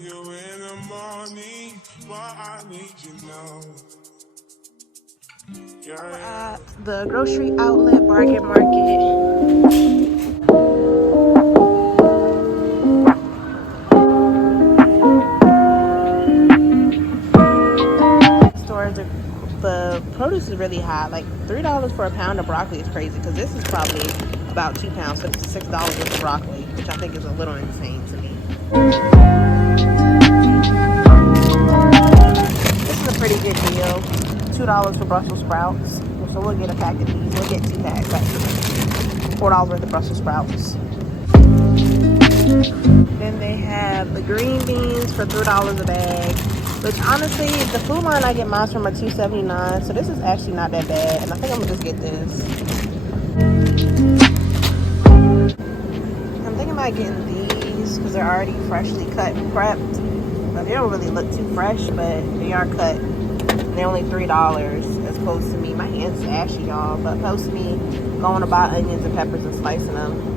you in the morning, but I need you now. We're at the grocery outlet bargain market. Stores are, the produce is really high. Like $3 for a pound of broccoli is crazy because this is probably about 2 pounds, so $6 worth of broccoli, which I think is a little insane to me. This is a pretty good deal. $2 for Brussels sprouts. So we'll get a pack of these. We'll get 2 packs actually. $4 worth of Brussels sprouts. Then they have the green beans for $3 a bag. Which honestly, the food line I get mine from are $2.79, so this is actually not that bad. And I think I'm gonna just get this. I'm thinking about getting these because they're already freshly cut and prepped. But they don't really look too fresh, but they are cut. And they're only $3 as opposed to me. My hands are ashy, y'all, but opposed to me going to buy onions and peppers and slicing them.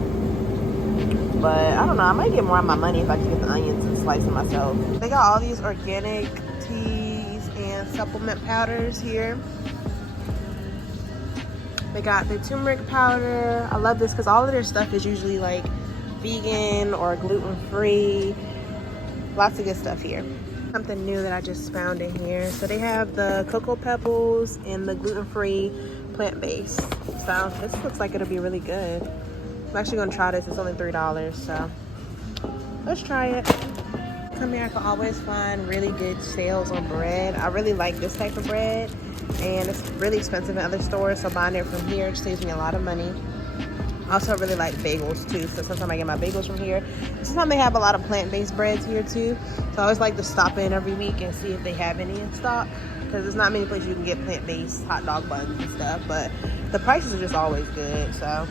But I don't know, I might get more of my money if I can get the onions and slice them myself. They got all these organic teas and supplement powders here. They got the turmeric powder. I love this because all of their stuff is usually like vegan or gluten-free. Lots of good stuff here. Something new that I just found in here. So they have the cocoa pebbles and the gluten-free plant-based. So this looks like it'll be really good. I'm actually gonna try this. It's only $3, so let's try it. Come here, I can always find really good sales on bread. I really like this type of bread, and it's really expensive in other stores, so buying it from here saves me a lot of money. I also really like bagels too, so sometimes I get my bagels from here. Sometimes they have a lot of plant-based breads here too, so I always like to stop in every week and see if they have any in stock, because there's not many places you can get plant-based hot dog buns and stuff, but the prices are just always good. So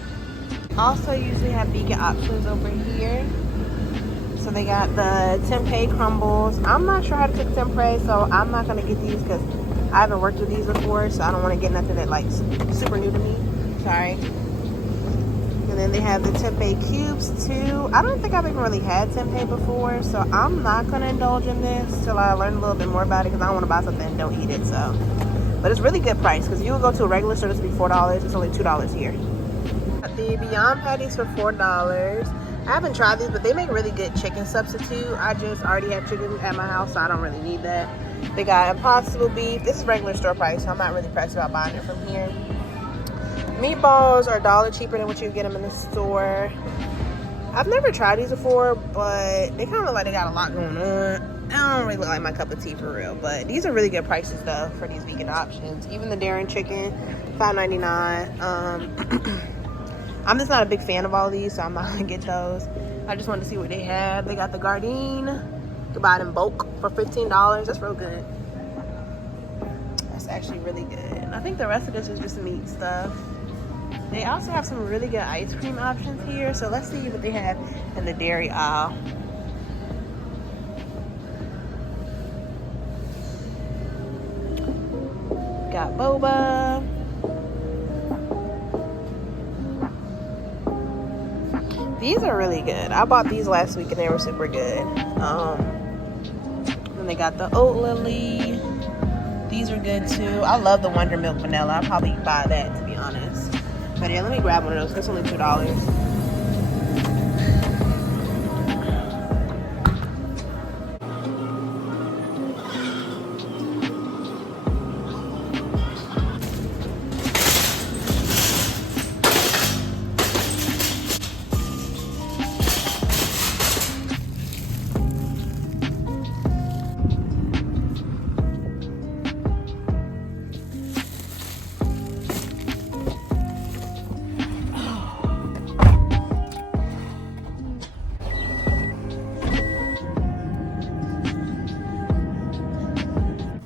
also usually have vegan options over here. So they got the tempeh crumbles. I'm not sure how to cook tempeh, so I'm not gonna get these because I haven't worked with these before, so I don't want to get nothing that like super new to me. Sorry. And then they have the tempeh cubes too. I don't think I've even really had tempeh before, so I'm not gonna indulge in this till I learn a little bit more about it, because I don't want to buy something and don't eat it. So, but it's really good price, because you will go to a regular store, this will be $4. It's only $2 here. The Beyond patties for $4. I haven't tried these, but they make really good chicken substitute. I just already have chicken at my house, so I don't really need that. They got impossible beef. This is regular store price, so I'm not really pressed about buying it from here. Meatballs are $1 cheaper than what you get them in the store. I've never tried these before, but they kind of look like they got a lot going on. I don't really look like my cup of tea for real, but these are really good prices though for these vegan options. Even the Darren chicken, $5.99. I'm just not a big fan of all of these, so I'm not gonna get those. I just wanted to see what they have. They got the Gardein. You can buy it in bulk for $15. That's real good. That's actually really good. And I think the rest of this is just meat stuff. They also have some really good ice cream options here, so let's see what they have in the dairy aisle. Got boba. These are really good. I bought these last week and they were super good. Then they got the oat lily. These are good too. I love the Wonder Milk vanilla. I'll probably buy that, to be honest. But yeah, let me grab one of those. It's only $2.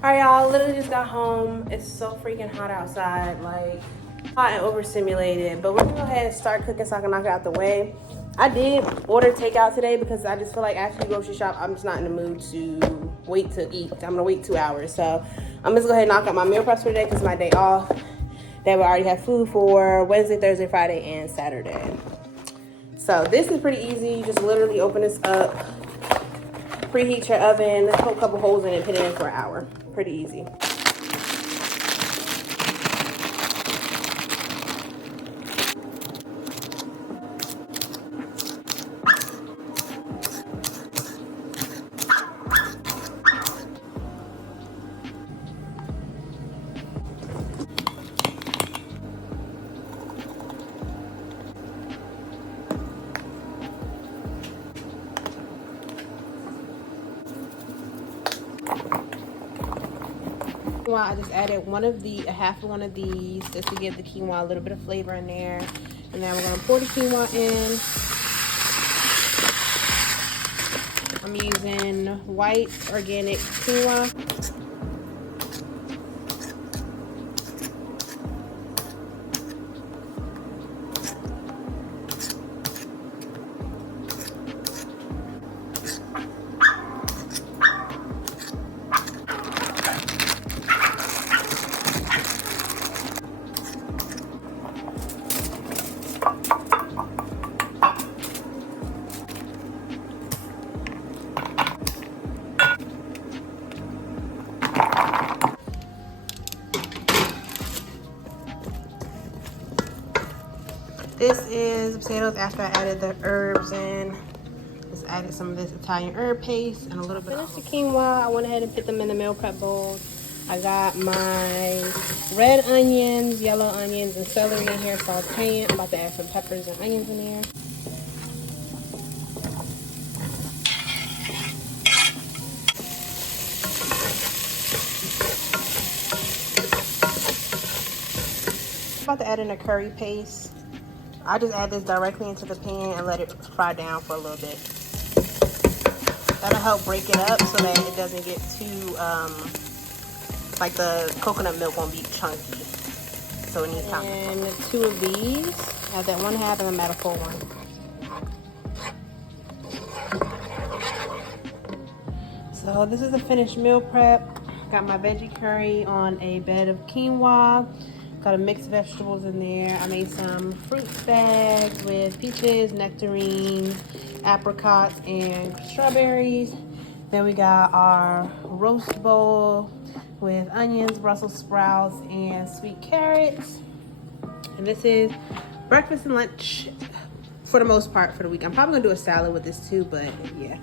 Alright, y'all, literally just got home. It's so freaking hot outside, like hot and overstimulated. But we're gonna go ahead and start cooking so I can knock it out the way. I did order takeout today because I just feel like after you grocery shop, I'm just not in the mood to wait to eat. I'm gonna wait 2 hours. So I'm just gonna go ahead and knock out my meal prep for today because it's my day off. That we already have food for Wednesday, Thursday, Friday, and Saturday. So this is pretty easy. You just literally open this up. preheat your oven, poke a couple holes in it, put it in for an hour. Pretty easy. I just added a half of one of these just to give the quinoa a little bit of flavor in there. And then we're gonna pour the quinoa in. I'm using white organic quinoa. This is potatoes after I added the herbs in. Just added some of this Italian herb paste and a little bit of the quinoa. I went ahead and put them in the meal prep bowl. I got my red onions, yellow onions, and celery in here sauteing. I'm about to add some peppers and onions in here. I'm about to add in a curry paste. I just add this directly into the pan and let it fry down for a little bit. That'll help break it up so that it doesn't get too, like the coconut milk won't be chunky. So it needs time. And 2 of these. Add that 1/2 and I'm at a full one. So this is the finished meal prep. Got my veggie curry on a bed of quinoa. Got a mixed vegetables in there. I made some fruit bags with peaches, nectarines, apricots, and strawberries. Then we got our roast bowl with onions, Brussels sprouts, and sweet carrots. And this is breakfast and lunch for the most part for the week. I'm probably gonna do a salad with this too, but yeah.